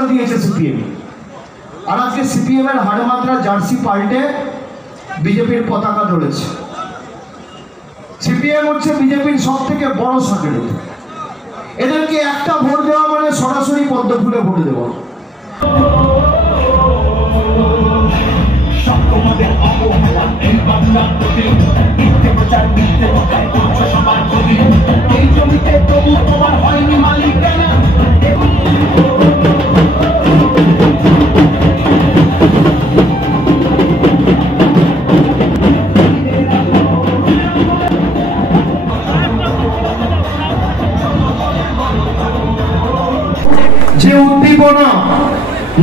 করে দিয়েছে সিপিএম। আর আজকে সিপিএম এর হাড়মাত্রা জার্সি পাল্টে বিজেপির পতাকা ধরেছে। সিপিএম হচ্ছে বিজেপির সব থেকে বড় সাংগঠনিক। এদেরকে একটা ভোট দেওয়া মানে সরাসরি পদ্ম ফুলে ভোট দেওয়া। যে উদ্দীপনা,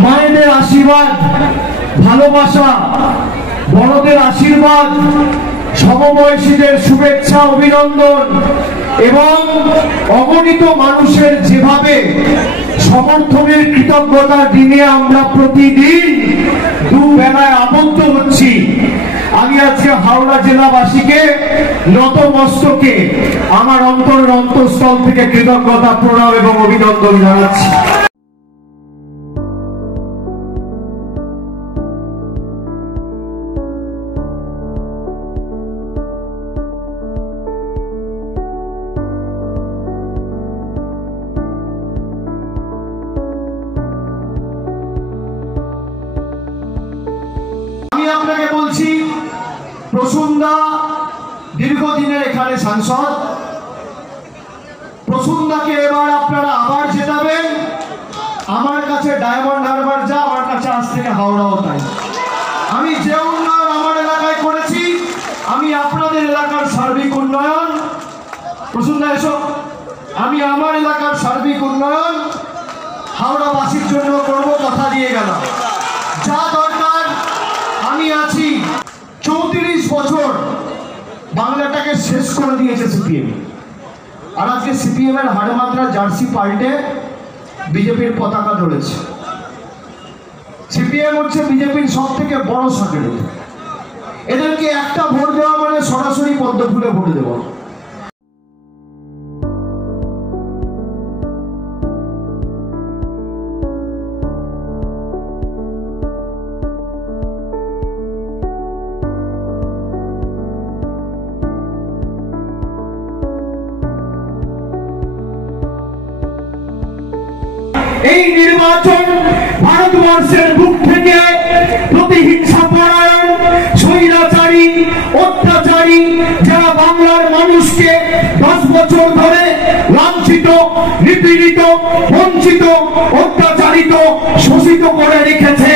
মায়েদের আশীর্বাদ, ভালোবাসা, বড়দের আশীর্বাদ, সমবয়সীদের শুভেচ্ছা অভিনন্দন এবং অগণিত মানুষের যেভাবে সমর্থনের কৃতজ্ঞতার দিনে আমরা প্রতিদিন দুবেলায় আবদ্ধ হচ্ছি, আমি আজকে হাওড়া জেলাবাসীকে নতমস্তকে আমার অন্তরের অন্তঃস্থল থেকে কৃতজ্ঞতা, প্রণাম এবং অভিনন্দন জানাচ্ছি। আপনাকে বলছি, প্রসুন্দা দীর্ঘদিনের এখানে সাংসদ, প্রসুন্দাকে এবার আপনারা আবার জেতাবেন। আমার কাছে ডায়মন্ড হারবার যা, আমার কাছে আজ থেকে হাওড়াও তাই। আমি যে উন্নয়ন আমার এলাকায় করেছি, আমি আপনাদের এলাকার সার্বিক উন্নয়ন, প্রসুন্দা এসো, আমি আমার এলাকার সার্বিক উন্নয়ন হাওড়াবাসীর জন্য করব, কথা দিয়ে গেলাম। যা দরকার আমি আছি। 34 বছর বাংলাটাকে শেষ করে দিয়েছে সিপিএম। আর আজকে সিপিএম এর হাড়মাত্রা জার্সি পাল্টে বিজেপির পতাকা ধরেছে। সিপিএম হচ্ছে বিজেপির সব থেকে বড় সাংগঠনিক। এদেরকে একটা ভোট দেওয়া মানে সরাসরি পদ্ম ফুলে ভোট দেওয়া। এই নির্বাচন ভারতবর্ষের বুক থেকে প্রতিহিংসা পরায়ণ, স্বৈরাচারী, অত্যাচারী যারা বাংলার মানুষকে 10 বছর ধরে লাঞ্ছিত, নিপীড়িত, বঞ্চিত, অত্যাচারিত, শোষিত করে রেখেছে,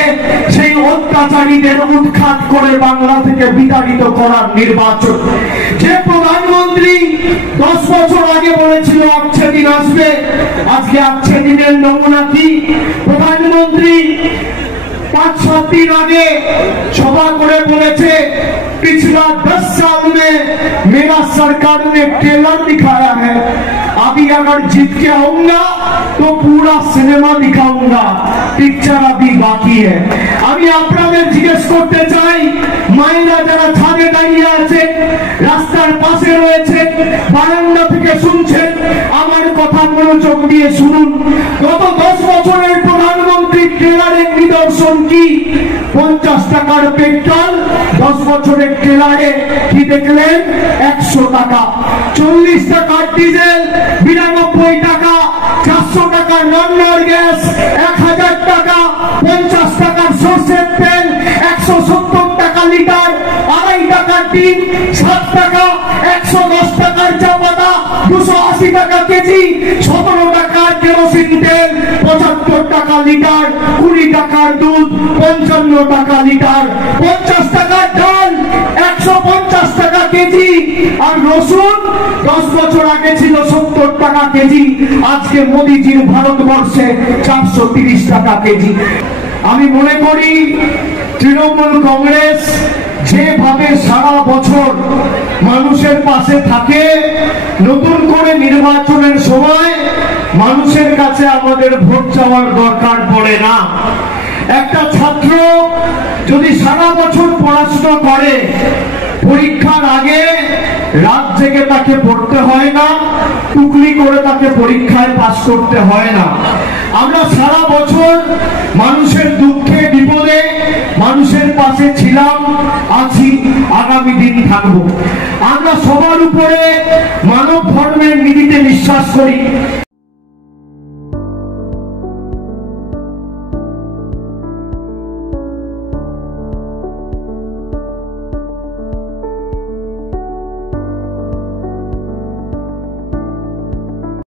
সেই অত্যাচারীদের উৎখাত করে বাংলা থেকে বিতাড়িত করার নির্বাচন। যে প্রধানমন্ত্রী 10 বছর আগে বলেছিল আচ্ছা দিন আসবে, আজকে আচ্ছা দিনের নমুনা কি? প্রধানমন্ত্রী 5-7 दिन आगे सभा करे बोलेছে पिछला 10 साल में मेरा सरकार ने ट्रेलर दिखाया है, अभी अगर जीत के आऊंगा तो पूरा सिनेमा दिखाऊंगा, पिक्चर अभी बाकी है। अभी আপনাদের জিজ্ঞেস করতে চাই, মায়েরা যারা ছাদে দাঁড়িয়ে আছেন, রাস্তার পাশে রয়েছেন, বারান্দা থেকে শুনছেন, আমার কথা মনোযোগ দিয়ে শুনুন। গত 10 বছরের প্রধানমন্ত্রী ট্রেলারের নিদর্শন কি? 50 টাকার পেট্রোল, 10 বছরের ট্রেলারে কি দেখলেন? 100 টাকা। 40 টাকার ডিজেল, 92 টাকা। 400 টাকার রান্নার গ্যাস, 1000 টাকা। 50 টাকার সরষের তেল, 170 টাকা লিটার। 2.5 টাকার ডিম, 7 টাকা। 110 টাকার চা পাতা, 280 টাকা কেজি। 17 টাকার কেরোসিন তেল, 75 টাকা লিটার। 20 টাকার দুধ, 55 টাকা লিটার। 50 টাকার ডাল, 150 টাকা কেজি। আর রসুন 10 বছর আগে ছিল 70 টাকা কেজি, আজকে মোদিজির ভারতবর্ষে 430 টাকা কেজি। আমি মনে করি তৃণমূল কংগ্রেস যেভাবে সারা বছর মানুষের পাশে থাকে, নতুন করে নির্বাচনের সময় মানুষের কাছে আমাদের ভোট চাওয়ার দরকার পড়ে না। একটা ছাত্র যদি সারা বছর পড়াশোনা করে, পরীক্ষার আগে রাত জেগে তাকে পড়তে হয় না, টুকলি করে তাকে পরীক্ষায় পাস করতে হয় না। আমরা সারা বছর মানুষের দুঃখে বিপদে মানুষের পাশে ছিলাম, আছি, আগামী দিন থাকবো। আমরা সবার উপরে মানব ধর্মের নীতিতে বিশ্বাস করি।